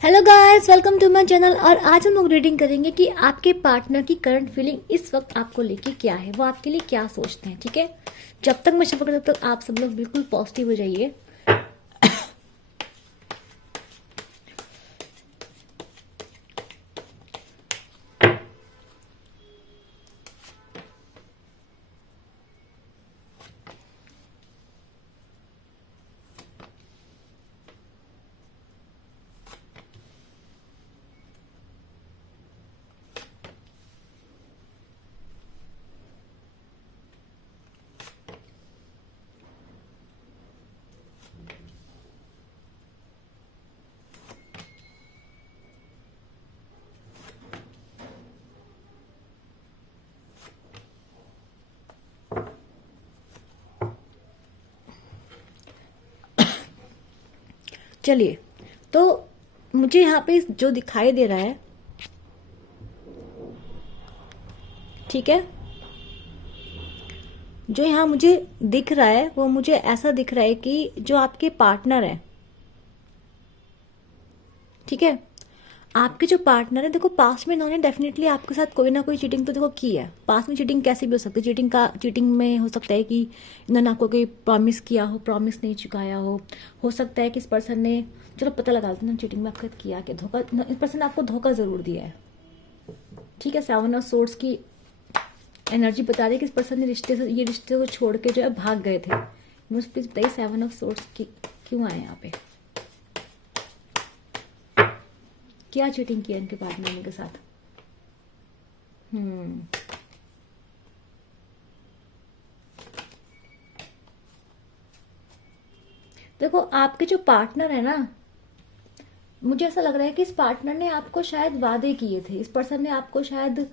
Hello guys, welcome to my channel. और आज हम लोग रीडिंग करेंगे कि आपके पार्टनर की करंट फीलिंग इस वक्त आपको लेके क्या है, वो आपके लिए क्या सोचते हैं। ठीक है, जब तक मैं शफा करता तब तक आप सब लोग बिल्कुल पॉजिटिव हो जाइए। चलिए, तो मुझे यहाँ पे जो दिखाई दे रहा है, ठीक है, जो यहाँ मुझे दिख रहा है वो मुझे ऐसा दिख रहा है कि जो आपके पार्टनर है, ठीक है, आपके जो पार्टनर है, देखो पास्ट में इन्होंने डेफिनेटली आपके साथ कोई ना कोई चीटिंग तो देखो की है। पास्ट में चीटिंग कैसे भी हो सकती है। चीटिंग में हो सकता है कि इन्होंने आपको कोई प्रॉमिस किया हो, प्रॉमिस नहीं चुकाया हो सकता है कि इस पर्सन ने, चलो पता लगा लेते हैं चीटिंग में आपके साथ किया कि धोखा, इस पर्सन ने आपको धोखा जरूर दिया है। ठीक है, 7 ऑफ सोर्ड्स की एनर्जी बता रही है कि इस पर्सन ने ये रिश्ते को छोड़ के जो है भाग गए थे। मुझे प्लीज बताइए 7 ऑफ सोर्ड्स की क्यों आए यहाँ पे, क्या चीटिंग किया इनके पार्टनर के साथ। हम्म देखो, आपके जो पार्टनर है ना, मुझे ऐसा लग रहा है कि इस पार्टनर ने आपको शायद वादे किए थे। इस पर्सन ने आपको शायद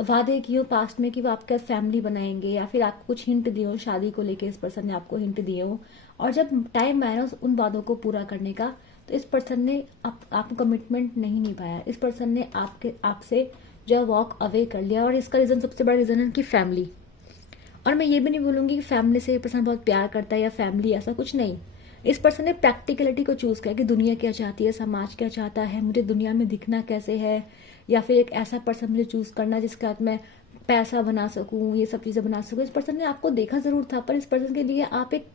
वादे किए हो पास्ट में कि वो आपके फैमिली बनाएंगे, या फिर आपको कुछ हिंट दिए हो शादी को लेके। इस पर्सन ने आपको हिंट दिए हो, और जब टाइम आया ना उन वादों को पूरा करने का, तो इस पर्सन ने आपको कमिटमेंट नहीं निभाया। इस पर्सन ने आपसे जो है वॉक अवे कर लिया। और इसका रीजन, सबसे बड़ा रीजन है कि फैमिली। और मैं ये भी नहीं बोलूंगी कि फैमिली से ये पर्सन बहुत प्यार करता है या फैमिली, ऐसा कुछ नहीं। इस पर्सन ने प्रैक्टिकलिटी को चूज किया कि दुनिया क्या चाहती है, समाज क्या चाहता है, मुझे दुनिया में दिखना कैसे है, या फिर एक ऐसा पर्सन मुझे चूज करना जिसके साथ मैं पैसा बना सकूं, ये सब चीजें बना सकूं। इस पर्सन ने आपको देखा जरूर था, पर इस पर्सन के लिए आप एक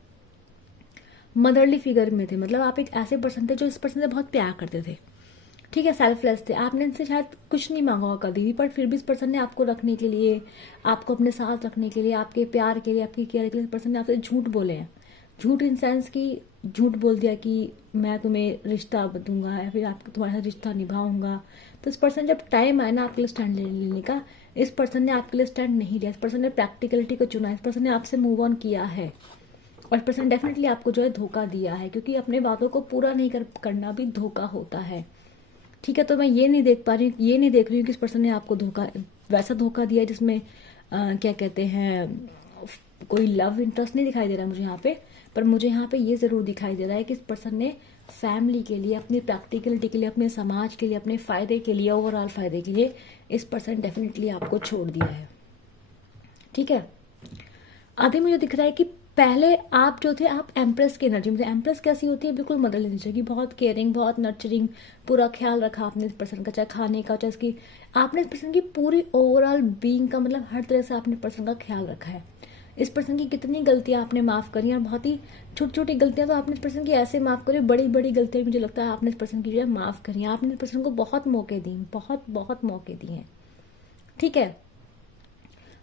मदरली फिगर में थे। मतलब आप एक ऐसे पर्सन थे जो इस पर्सन से बहुत प्यार करते थे। ठीक है, सेल्फलेस थे। आपने इनसे शायद कुछ नहीं मांगा होगा कभी भी, पर फिर भी इस पर्सन ने आपको रखने के लिए, आपको अपने साथ रखने के लिए, आपके प्यार के लिए, आपकी केयर के लिए, इस पर्सन ने आपसे झूठ बोले हैं। झूठ इन सेंस की, झूठ बोल दिया कि मैं तुम्हें रिश्ता दूंगा या फिर आपको तुम्हारे साथ रिश्ता निभाऊंगा। तो इस पर्सन जब टाइम आया ना आपके लिए स्टैंड लेने का, इस पर्सन ने आपके लिए स्टैंड नहीं लिया। इस पर्सन ने प्रैक्टिकलिटी को चुना। इस पर्सन ने आपसे मूव ऑन किया है, और इस पर्सन डेफिनेटली आपको जो है धोखा दिया है, क्योंकि अपने बातों को पूरा नहीं करना भी धोखा होता है। ठीक है, तो मैं ये नहीं देख पा रही हूँ, ये नहीं देख रही हूँ कि इस पर्सन ने आपको वैसा धोखा दिया जिसमें क्या कहते हैं, कोई लव इंटरेस्ट नहीं दिखाई दे रहा है मुझे यहाँ पे। पर मुझे यहाँ पे ये जरूर दिखाई दे रहा है कि इस पर्सन ने फैमिली के लिए, अपनी प्रैक्टिकलिटी के लिए, अपने समाज के लिए, अपने फायदे के लिए, ओवरऑल फायदे के लिए इस पर्सन डेफिनेटली आपको छोड़ दिया है। ठीक है, अभी मुझे दिख रहा है कि पहले आप जो थे, आप एम्प्रेस की एनर्जी में थे। एम्प्रेस कैसी होती है, बिल्कुल मदर नेचर की, बहुत केयरिंग, बहुत नर्चरिंग, पूरा ख्याल रखा आपने इस पर्सन का, चाहे खाने का, चाहे इसकी, आपने इस पर्सन की पूरी ओवरऑल बीइंग का, मतलब हर तरह से आपने पर्सन का ख्याल रखा है। इस पर्सन की कितनी गलतियां आपने माफ करी, और बहुत ही छोटी छोटी गलतियां तो आपने इस पर्सन की ऐसे माफ करी, बड़ी बड़ी गलतियां मुझे लगता है आपने इस पर्सन की जो है माफ करी। आपने इस पर्सन को बहुत मौके दिए, बहुत बहुत मौके दिए हैं। ठीक है,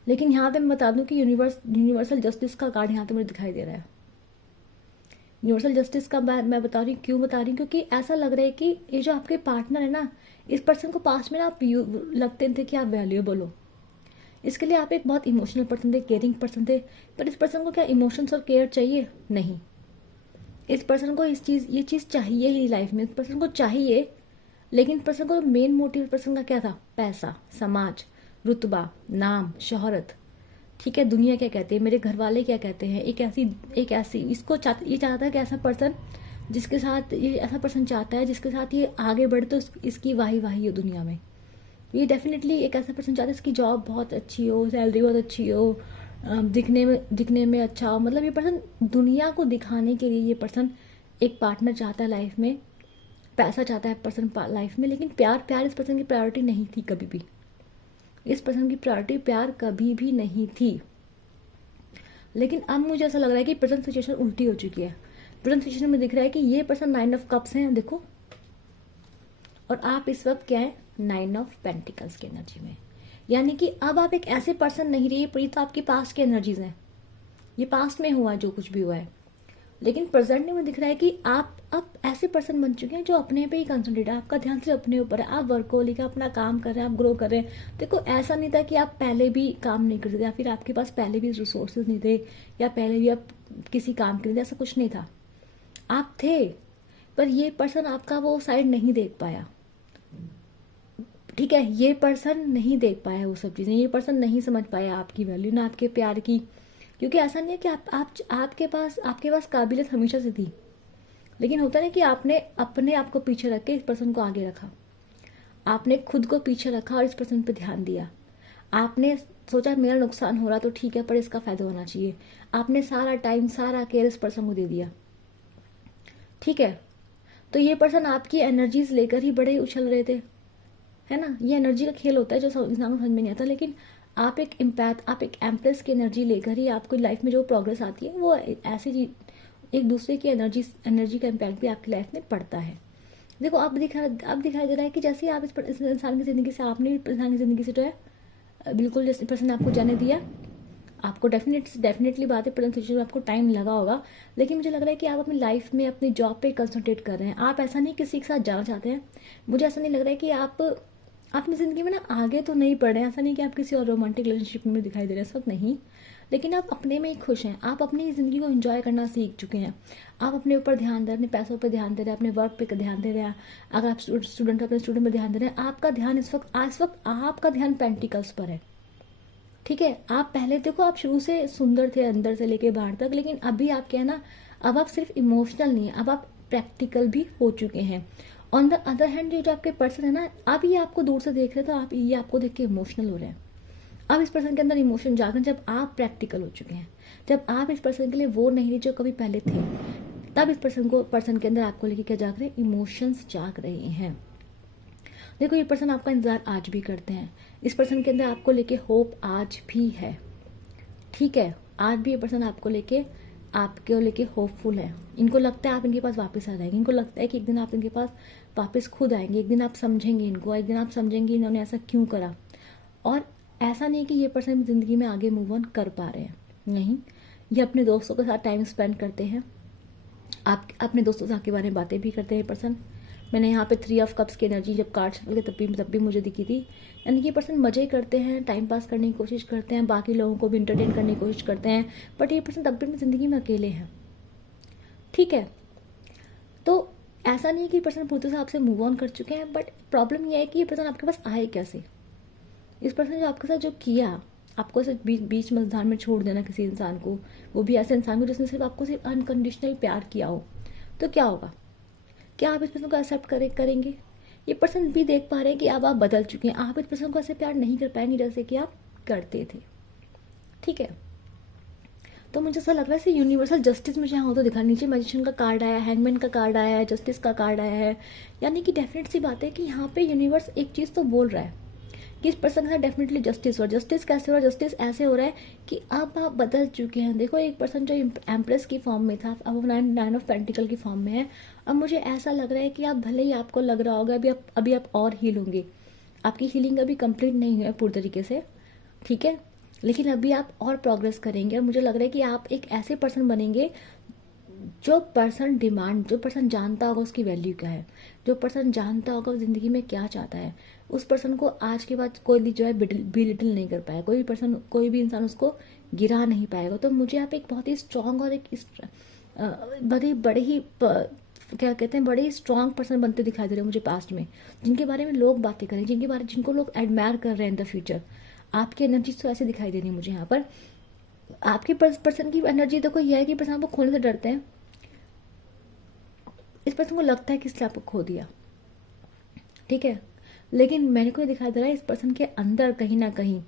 लेकिन यहाँ पे मैं बता दूं कि यूनिवर्सल जस्टिस का कार्ड यहाँ पे मुझे दिखाई दे रहा है। यूनिवर्सल जस्टिस का मैं बता रही हूँ, क्यों बता रही हूँ, क्योंकि ऐसा लग रहा है कि ये जो आपके पार्टनर है ना, इस पर्सन को पास्ट में ना आप लगते थे कि आप वैल्यूएबल हो। इसके लिए आप एक बहुत इमोशनल पर्सन थे, केयरिंग पर्सन थे। पर इस पर्सन को क्या इमोशंस और केयर चाहिए? नहीं। इस पर्सन को ये चीज चाहिए ही लाइफ में, इस पर्सन को चाहिए। लेकिन पर्सन को मेन मोटिव पर्सन का क्या था? पैसा, समाज, रुतबा, नाम, शोहरत। ठीक है, दुनिया क्या कहती है, मेरे घर वाले क्या कहते हैं, एक ऐसी ये चाहता है कि ऐसा पर्सन जिसके साथ, ये ऐसा पर्सन चाहता है जिसके साथ ये आगे बढ़े तो इसकी वाही वाही हो दुनिया में। ये एक ऐसा पर्सन चाहता है इसकी जॉब बहुत अच्छी हो, सैलरी बहुत अच्छी हो, दिखने में अच्छा हो। मतलब ये पर्सन दुनिया को दिखाने के लिए, ये पर्सन एक पार्टनर चाहता है लाइफ में। पैसा चाहता है पर्सन लाइफ में, लेकिन प्यार इस पर्सन की प्रायोरिटी नहीं थी कभी भी। इस पर्सन की प्रायोरिटी प्यार कभी भी नहीं थी। लेकिन अब मुझे ऐसा लग रहा है कि प्रेजेंट सिचुएशन उल्टी हो चुकी है। प्रेजेंट सिचुएशन में दिख रहा है कि ये पर्सन 9 ऑफ कप्स हैं, देखो, और आप इस वक्त क्या है, 9 ऑफ पेंटिकल्स की एनर्जी में। यानी कि अब आप एक ऐसे पर्सन नहीं रही, ये तो आपकी पास्ट की एनर्जीज हैं, ये पास्ट में हुआ जो कुछ भी हुआ है। लेकिन प्रेजेंट में दिख रहा है कि आप अब ऐसे पर्सन बन चुके हैं जो अपने पे ही कंसंट्रेट है, आपका ध्यान सिर्फ अपने ऊपर है, आप वर्कोहॉलिक है, अपना काम कर रहे हैं, आप ग्रो कर रहे हैं। देखो ऐसा नहीं था कि आप पहले भी काम नहीं करते थे, या फिर आपके पास पहले भी रिसोर्सेज नहीं थे, या पहले भी आप किसी काम के लिए, ऐसा कुछ नहीं था। आप थे, पर ये पर्सन आपका वो साइड नहीं देख पाया। ठीक है, ये पर्सन नहीं देख पाया वो सब चीजें, ये पर्सन नहीं समझ पाया आपकी वैल्यू, ना आपके प्यार की। क्योंकि ऐसा नहीं है कि आपके पास काबिलियत हमेशा से थी, लेकिन होता नहीं कि आपने अपने आप को पीछे रख के इस पर्सन को आगे रखा, आपने खुद को पीछे रखा और इस पर्सन पे ध्यान दिया। आपने सोचा मेरा नुकसान हो रहा तो ठीक है, पर इसका फायदा होना चाहिए। आपने सारा टाइम, सारा केयर इस पर्सन को दे दिया। ठीक है, तो ये पर्सन आपकी एनर्जीज लेकर ही बड़े उछल रहे थे, है ना। ये एनर्जी का खेल होता है जो इंसान को समझ में नहीं आता। लेकिन आप एक एम्पैथ, आप एक एम्प्रेस की एनर्जी लेकर ही आपको लाइफ में जो प्रोग्रेस आती है, वो ऐसे एक दूसरे की एनर्जी का इम्पैक्ट भी आपकी लाइफ में पड़ता है। देखो अब दिखाई दे रहा है कि जैसे आप इस इंसान की जिंदगी से, आपने इंसान की जिंदगी से जो है बिल्कुल, जैसे पर्सन ने आपको जाने दिया, आपको डेफिनेटली बात है प्रेजेंट सिचुएशन में आपको टाइम लगा होगा, लेकिन मुझे लग रहा है कि आप अपनी लाइफ में अपनी जॉब पे कंसंट्रेट कर रहे हैं। आप ऐसा नहीं किसी के साथ जाना चाहते हैं। मुझे ऐसा नहीं लग रहा है कि आप अपनी जिंदगी में ना आगे तो नहीं बढ़ रहे हैं। ऐसा नहीं कि आप किसी और रोमांटिक रिलेशनशिप में दिखाई दे रहे हैं इस वक्त, नहीं। लेकिन आप अपने में ही खुश हैं, आप अपनी जिंदगी को एंजॉय करना सीख चुके हैं। आप अपने ऊपर ध्यान दे रहे हैं, अपने पैसों पर ध्यान दे रहे हैं, अपने वर्क पे ध्यान दे रहे हैं। अगर आप स्टूडेंट अपने स्टूडेंट पर ध्यान दे रहे हैं, आपका ध्यान इस वक्त आपका ध्यान पेंटिकल्स पर है। ठीक है, आप पहले देखो, आप शुरू से सुंदर थे अंदर से लेके बाहर तक, लेकिन अभी आप क्या है ना, अब आप सिर्फ इमोशनल नहीं है, अब आप प्रैक्टिकल भी हो चुके हैं। ऑन द अदर हैंड, ये जो आपके पर्सन है ना, अब ये आपको दूर से देख रहे हैं, तो ये आपको देख के इमोशनल हो रहे हैं। अब इस पर्सन के अंदर इमोशन जाग रहे हैं, जब आप प्रैक्टिकल हो चुके हैं, जब आप इस पर्सन के लिए वो नहीं रहे जो कभी पहले थे, तब इस पर्सन के अंदर आपको लेके क्या जाग रहे हैं, इमोशंस जाग रहे हैं। देखो ये पर्सन आपका इंतजार आज भी करते हैं, इस पर्सन के अंदर आपको लेके होप आज भी है। ठीक है, आज भी ये पर्सन आपको लेके होपफुल है। इनको लगता है आप इनके पास वापस आ जाएंगे, इनको लगता है कि एक दिन आप इनके पास वापस खुद आएंगे, एक दिन आप समझेंगे इनको, एक दिन आप समझेंगे इन्होंने ऐसा क्यों करा। और ऐसा नहीं कि ये पर्सन जिंदगी में आगे मूव ऑन कर पा रहे हैं, नहीं। ये अपने दोस्तों के साथ टाइम स्पेंड करते हैं, आप अपने दोस्तों से आपके बारे में बातें भी करते हैं पर्सन। मैंने यहाँ पे 3 ऑफ कप्स की एनर्जी जब कार्ड शफल के तब भी मुझे दिखी थी। यानी कि ये पर्सन मजे करते हैं, टाइम पास करने की कोशिश करते हैं, बाकी लोगों को भी इंटरटेन करने की कोशिश करते हैं, बट ये पर्सन तब भी अपनी जिंदगी में अकेले हैं। ठीक है, तो ऐसा नहीं है कि पर्सन पूरी तरह से आपसे मूव ऑन कर चुके हैं, बट प्रॉब्लम यह है कि ये पर्सन आपके पास आए कैसे। इस पर्सन ने जो आपके साथ जो किया, आपको ऐसे बीच मझधार में छोड़ देना किसी इंसान को, वो भी ऐसे इंसान को जिसने सिर्फ आपको सिर्फ अनकंडीशनल प्यार किया हो, तो क्या होगा। क्या आप इस पर्सन को एक्सेप्ट करेंगे। ये पर्सन भी देख पा रहे हैं कि अब आप बदल चुके हैं, आप इस पर्सन को ऐसे प्यार नहीं कर पाएंगे जैसे कि आप करते थे। ठीक है, तो मुझे ऐसा लग रहा है यूनिवर्सल जस्टिस मुझे यहाँ हो तो दिखा। नीचे मैजिशियन का कार्ड आया, हैंगमैन का कार्ड आया है, जस्टिस का कार्ड आया है। यानी कि डेफिनेट सी बात है कि यहाँ पे यूनिवर्स एक चीज तो बोल रहा है कि इस पर्सन के साथ डेफिनेटली जस्टिस हो। जस्टिस कैसे हो रहा है, जस्टिस ऐसे हो रहा है कि अब आप बदल चुके हैं। देखो एक पर्सन जो एम्प्रेस की फॉर्म में था, अब वो 9 ऑफ पेंटिकल की फॉर्म में है। अब मुझे ऐसा लग रहा है कि आप भले ही आपको लग रहा होगा अभी आप और हील होंगे, आपकी हीलिंग अभी कंप्लीट नहीं हुई है पूरी तरीके से। ठीक है, लेकिन अभी आप और प्रोग्रेस करेंगे, और मुझे लग रहा है कि आप एक ऐसे पर्सन बनेंगे जो पर्सन जानता होगा उसकी वैल्यू क्या है, जो पर्सन जानता होगा जिंदगी में क्या चाहता है। उस पर्सन को आज के बाद कोई भी जो है बिलिटल नहीं कर पाएगा, कोई भी इंसान उसको गिरा नहीं पाएगा। तो मुझे आप एक बहुत ही स्ट्रांग और एक क्या कहते हैं, बड़े ही स्ट्रांग पर्सन बनते दिखाई दे रहे हैं मुझे पास्ट में, जिनके बारे में लोग बातें करें, जिनको लोग एडमायर कर रहे हैं इन द फ्यूचर। आपकी एनर्जी तो ऐसे दिखाई दे रही है मुझे यहाँ पर। आपके पर्सन की एनर्जी देखो यह है कि पर्सन आपको खोने से डरते हैं। इस पर्सन को लगता है कि इसलिए आपको खो दिया। ठीक है, लेकिन मैंने को दिखाई दे रहा है इस पर्सन के अंदर कहीं ना कहीं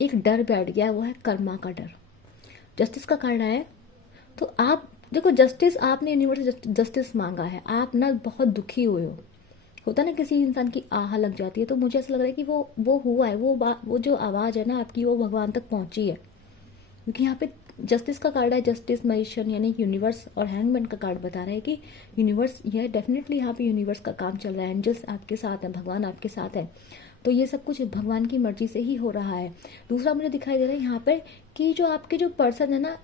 एक डर बैठ गया, वो है कर्मा का डर। जस्टिस का कार्ड आया है, तो आप देखो जस्टिस, आपने यूनिवर्स से जस्टिस मांगा है, आप ना बहुत दुखी हुए हो, होता है ना किसी इंसान की आह लग जाती है, तो मुझे ऐसा लग रहा है कि वो हुआ है, वो जो आवाज़ है ना आपकी, वो भगवान तक पहुंची है। क्योंकि यहाँ पे जस्टिस का कार्ड है, जस्टिस मैजिशियन यानी यूनिवर्स, और हैंगमैन का कार्ड बता रहा है कि यूनिवर्स, यह डेफिनेटली यहाँ पे यूनिवर्स का काम चल रहा है, एंजल्स आपके साथ है, भगवान आपके साथ है। तो ये सब कुछ भगवान की मर्जी से ही हो रहा है। दूसरा मुझे दिखाई दे रहा है यहाँ पे कि जो आपके जो पर्सन है ना,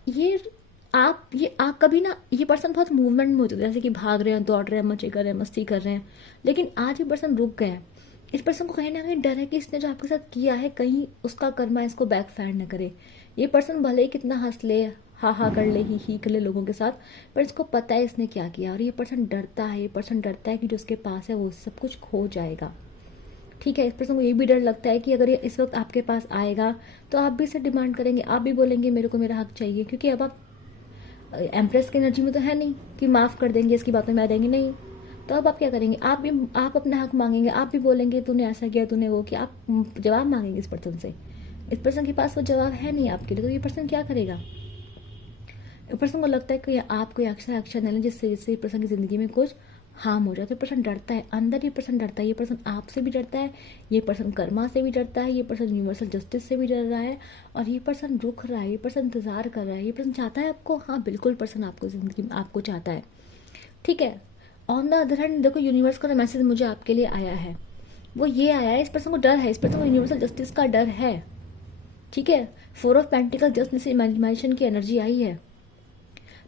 आप कभी ना, ये पर्सन बहुत मूवमेंट में होते हैं, जैसे कि भाग रहे हैं, दौड़ रहे हैं, मजे कर रहे हैं, मस्ती कर रहे हैं, लेकिन आज ये पर्सन रुक गए हैं। इस पर्सन को कहीं ना कहीं डर है कि इसने जो आपके साथ किया है, कहीं उसका कर्मा इसको बैकफायर न करे। ये पर्सन भले ही कितना हंस ले, हा कर ले, ही कर ले लोगों के साथ, पर इसको पता है इसने क्या किया, और ये पर्सन डरता है, ये पर्सन डरता है कि जो उसके पास है वो सब कुछ खो जाएगा। ठीक है, इस पर्सन को ये भी डर लगता है कि अगर ये इस वक्त आपके पास आएगा तो आप भी इसे डिमांड करेंगे, आप भी बोलेंगे मेरे को मेरा हक चाहिए, क्योंकि अब आप एम्प्रेस की एनर्जी में तो है नहीं कि माफ कर देंगे, इसकी बातों में आ जाएंगे, नहीं। तो अब आप क्या करेंगे, आप अपना हक मांगेंगे, आप भी बोलेंगे तूने ऐसा किया, तूने वो किया, आप जवाब मांगेंगे इस पर्सन से। इस पर्सन के पास वो जवाब है नहीं आपके लिए, तो ये पर्सन क्या करेगा। इस पर्सन को लगता है कि आप कोई ऐसा एक्शन है जिससे पर्सन की जिंदगी में कुछ हार्म हो जाए, तो पर्सन डरता है, अंदर ये पर्सन डरता है, ये पर्सन आपसे भी डरता है, ये पर्सन कर्मा से भी डरता है, ये पर्सन यूनिवर्सल जस्टिस से भी डर रहा है, और ये पर्सन रुक रहा है, ये पर्सन इंतजार कर रहा है, ये पर्सन चाहता है आपको, हाँ बिल्कुल पर्सन आपको जिंदगी में आपको चाहता है। ठीक है, ऑन द अदर हैंड देखो, यूनिवर्स का मैसेज मुझे आपके लिए आया है, वो ये आया है, इस पर्सन को डर है, इस पर्सन को यूनिवर्सल जस्टिस का डर है। ठीक है, 4 of pentacle just say imagination की एनर्जी आई है।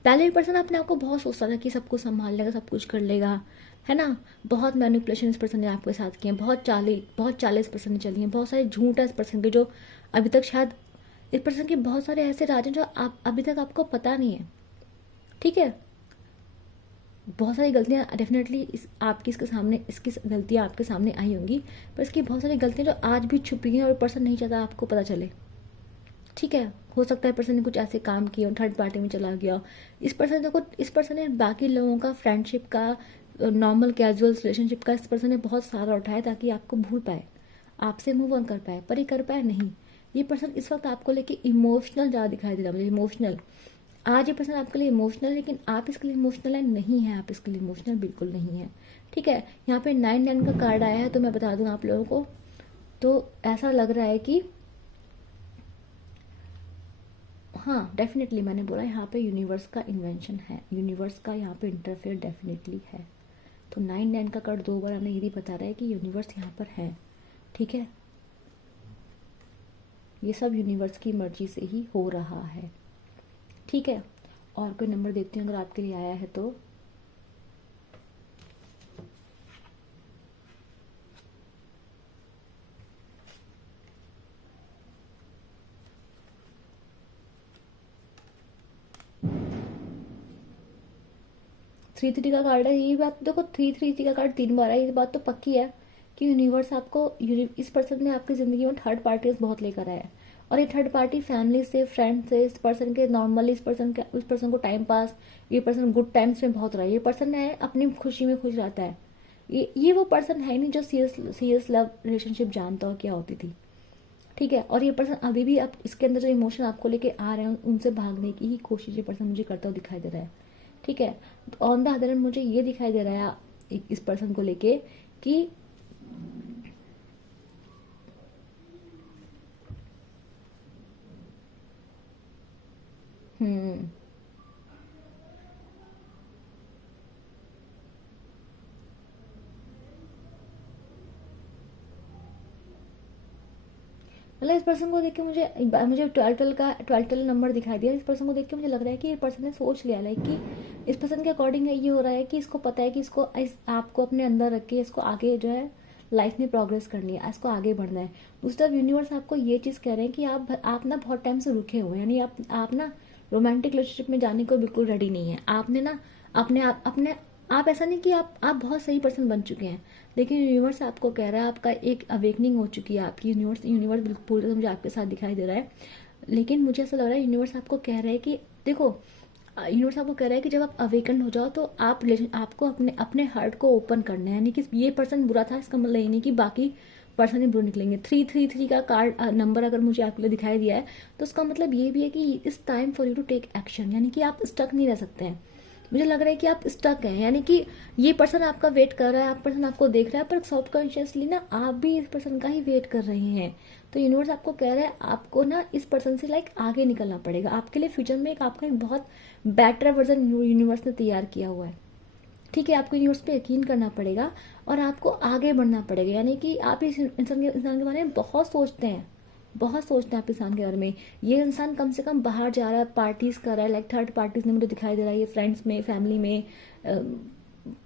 पहले भी पर्सन अपने आप को बहुत सोचता था कि सब कुछ संभाल लेगा, सब कुछ कर लेगा, है ना। बहुत मैनिपुलेशन इस पर्सन ने आपके साथ किए हैं, बहुत चालें इस पर्सन ने चली हैं, बहुत सारे झूठ है इस पर्सन के, जो अभी तक शायद इस पर्सन के बहुत सारे ऐसे राज हैं जो आप अभी तक आपको पता नहीं है। ठीक है, बहुत सारी गलतियां डेफिनेटली इसकी गलतियां आपके सामने आई होंगी, पर इसकी बहुत सारी गलतियां जो आज भी छुपी हैं और पर्सन नहीं चाहता आपको पता चले। ठीक है, हो सकता है पर्सन ने कुछ ऐसे काम किए और थर्ड पार्टी में चला गया। इस पर्सन ने बाकी लोगों का, फ्रेंडशिप का, नॉर्मल कैजुअल रिलेशनशिप का इस पर्सन ने बहुत सारा उठाया ताकि आपको भूल पाए, आपसे मूव ऑन कर पाए, पर ये कर पाए नहीं। ये पर्सन इस वक्त आपको लेके इमोशनल ज़्यादा दिखाई दे रहा है मुझे, इमोशनल। आज ये पर्सन आपके लिए इमोशनल, लेकिन आप इसके लिए इमोशनल है नहीं है, आप इसके लिए इमोशनल बिल्कुल नहीं है। ठीक है, यहाँ पे 9 का कार्ड आया है, तो मैं बता दूं आप लोगों को, तो ऐसा लग रहा है कि हाँ डेफिनेटली मैंने बोला यहाँ पे यूनिवर्स का इन्वेंशन है, यूनिवर्स का यहाँ पे इंटरफेयर डेफिनेटली है। तो 9 का कार्ड 2 बार हमें ये भी बता रहा है कि यूनिवर्स यहाँ पर है। ठीक है, ये सब यूनिवर्स की मर्जी से ही हो रहा है। ठीक है, और कोई नंबर देखती हूँ अगर आपके लिए आया है तो। थ्री का कार्ड है, ये बात देखो, थ्री का कार्ड 3 बार है, ये बात तो पक्की है कि यूनिवर्स आपको, इस पर्सन ने आपकी जिंदगी में थर्ड पार्टीज बहुत लेकर आया है, और ये थर्ड पार्टी फैमिली से, फ्रेंड से, इस पर्सन के नॉर्मली इस पर्सन को टाइम पास, ये पर्सन गुड टाइम्स में बहुत रहा है, ये पर्सन है अपनी खुशी में खुश रहता है। ये वो पर्सन है नहीं जो सीरियस लव रिलेशनशिप जानता हो क्या होती थी। ठीक है, और ये पर्सन अभी भी, अब इसके अंदर जो इमोशन आपको लेके आ रहे हैं उनसे भागने की ही कोशिश ये पर्सन मुझे करता हुआ दिखाई दे रहा है। ठीक है, तो ऑन द अदर हैंड मुझे ये दिखाई दे रहा है इस पर्सन को लेके कि मतलब इस पर्सन को देख के मुझे 12 नंबर दिखाई दिया। इस पर्सन को देख के मुझे लग रहा है कि ये पर्सन ने सोच लिया, लाइक कि इस पर्सन के अकॉर्डिंग ये हो रहा है कि इसको पता है कि इसको आपको अपने अंदर रख के इसको आगे जो है लाइफ में प्रोग्रेस करनी है, इसको आगे बढ़ना है। दूसरी तरफ यूनिवर्स आपको ये चीज़ कह रहे हैं कि आप ना बहुत टाइम से रुके हुए हैं, यानी आप ना रोमांटिक रिलेशनशिप में जाने को बिल्कुल रेडी नहीं है। आपने ना आप ऐसा नहीं कि आप बहुत सही पर्सन बन चुके हैं, लेकिन यूनिवर्स आपको कह रहा है, आपका एक अवेकनिंग हो चुकी है आपकी। यूनिवर्स बिल्कुल पूरी तरह मुझे आपके साथ दिखाई दे रहा है, लेकिन मुझे ऐसा लग रहा है यूनिवर्स आपको कह रहा है कि देखो, यूनिवर्स आपको कह रहा है कि जब आप अवेकन हो जाओ तो आपको अपने हार्ट को ओपन करना है, यानी कि ये पर्सन बुरा था इसका मतलब ये नहीं कि बाकी पर्सन ही बुरे निकलेंगे। 333 का कार्ड नंबर अगर मुझे आपके लिए दिखाई दिया है तो उसका मतलब ये भी है कि it's time for you to take action, यानी कि आप स्टक नहीं रह सकते हैं। मुझे लग रहा है कि आप स्टक हैं, यानी कि ये पर्सन आपका वेट कर रहा है, आप पर्सन आपको देख रहा है, पर सब कॉन्शियसली ना आप भी इस पर्सन का ही वेट कर रहे हैं। तो यूनिवर्स आपको कह रहा है आपको ना इस पर्सन से आगे निकलना पड़ेगा। आपके लिए फ्यूचर में आपका एक बहुत बेटर वर्जन यूनिवर्स ने तैयार किया हुआ है। ठीक है, आपको यूनिवर्स पे यकीन करना पड़ेगा और आपको आगे बढ़ना पड़ेगा। यानी कि आप इस इंसान के बारे में बहुत सोचते हैं, बहुत सोचते हैं आप इंसान के बारे में। ये इंसान कम से कम बाहर जा रहा है, पार्टीज कर रहा है, थर्ड पार्टीज में मुझे दिखाई दे रहा है, ये फ्रेंड्स में, फैमिली में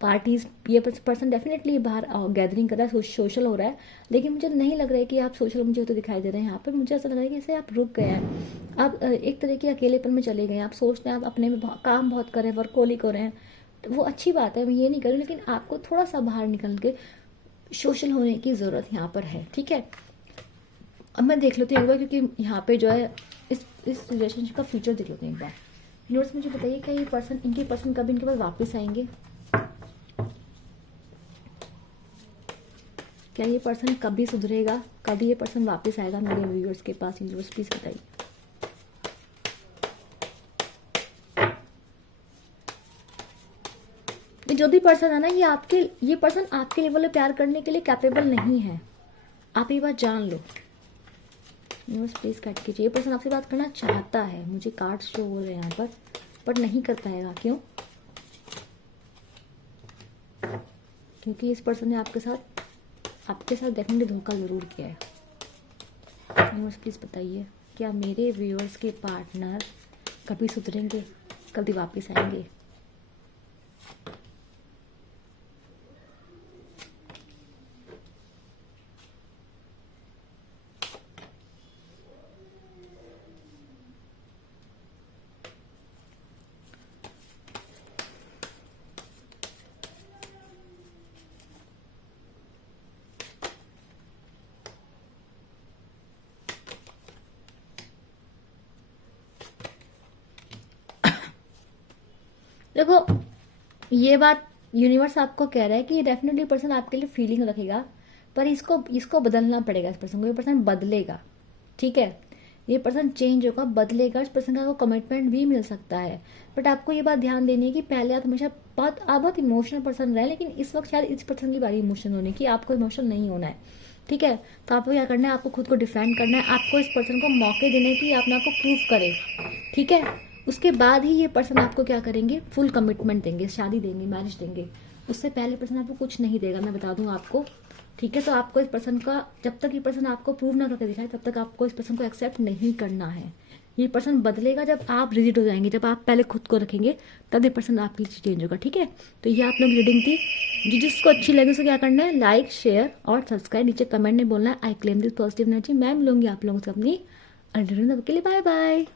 पार्टीज, ये पर्सन डेफिनेटली बाहर गैदरिंग कर रहा है, सोशल हो रहा है। लेकिन मुझे नहीं लग रहा है कि आप सोशल मुझे तो दिखाई दे रहे हैं यहाँ पर। मुझे ऐसा लग रहा है कि जैसे आप रुक गए हैं, आप एक तरह के अकेलेपन में चले गए हैं। आप सोचते हैं, आप अपने में काम बहुत कर रहे हैं, वर्कोलिक हो रहे हैं, तो वो अच्छी बात है, मैं ये नहीं कर रही, लेकिन आपको थोड़ा सा बाहर निकल के सोशल होने की ज़रूरत यहाँ पर है। ठीक है, अब मैं देख लेती हूँ एक बार, क्योंकि यहाँ पे जो है इस रिलेशनशिप का फ्यूचर देख लेते हैं एक बार। यूनिवर्स मुझे बताइए क्या ये पर्सन, इनके पर्सन कभी इनके पास वापस आएंगे? क्या ये पर्सन कभी सुधरेगा? कभी ये पर्सन वापस आएगा मेरे व्यूअर्स के पास? यूनिवर्स प्लीज बताइए। जो भी पर्सन है ना, ये पर्सन आपके लेवल पे प्यार करने के लिए कैपेबल नहीं है। आप ये बात जान लो। यूनिवर्स प्लीज कट कीजिए। ये पर्सन आपसे बात करना चाहता है, मुझे कार्ड शो हो रहे हैं यहाँ पर, बट नहीं कर पाएगा। क्यों? क्योंकि इस पर्सन ने आपके साथ डेफिनेटली धोखा जरूर किया है। यूनिवर्स प्लीज बताइए क्या मेरे व्यूअर्स के पार्टनर कभी सुधरेंगे, कभी वापस आएंगे? देखो, ये बात यूनिवर्स आपको कह रहा है कि डेफिनेटली पर्सन आपके लिए फीलिंग रखेगा, पर इसको बदलना पड़ेगा। इस पर्सन को, ये पर्सन बदलेगा। ठीक है, ये पर्सन चेंज होगा, बदलेगा। इस पर्सन का आपको कमिटमेंट भी मिल सकता है, बट आपको ये बात ध्यान देनी है कि पहले आप हमेशा बहुत इमोशनल पर्सन रहे, लेकिन इस वक्त शायद इस पर्सन की बारी इमोशनल होने की, आपको इमोशनल नहीं होना है। ठीक है, तो आपको क्या करना है, आपको खुद को डिफेंड करना है, आपको इस पर्सन को मौके देने की, अपने आप को प्रूव करे। ठीक है, उसके बाद ही ये पर्सन आपको क्या करेंगे, फुल कमिटमेंट देंगे, शादी देंगे, मैरिज देंगे। उससे पहले पर्सन आपको कुछ नहीं देगा, मैं बता दूं आपको। ठीक है, तो आपको इस पर्सन का, जब तक ये पर्सन आपको प्रूव ना करके दिखाए, तब तक आपको इस पर्सन को एक्सेप्ट नहीं करना है। ये पर्सन बदलेगा जब आप रिजिड हो जाएंगे, जब आप पहले खुद को रखेंगे, तब ये पर्सन आपके लिए चेंज होगा। ठीक है, तो ये आप लोग रीडिंग थी। जिसको अच्छी लगे उसे क्या करना है, लाइक, शेयर और सब्सक्राइब। नीचे कमेंट में बोलना है I claim this positive energy. मैं मिलूंगी आप लोगों से अपनी अल्टरनेटिव के लिए। Bye bye.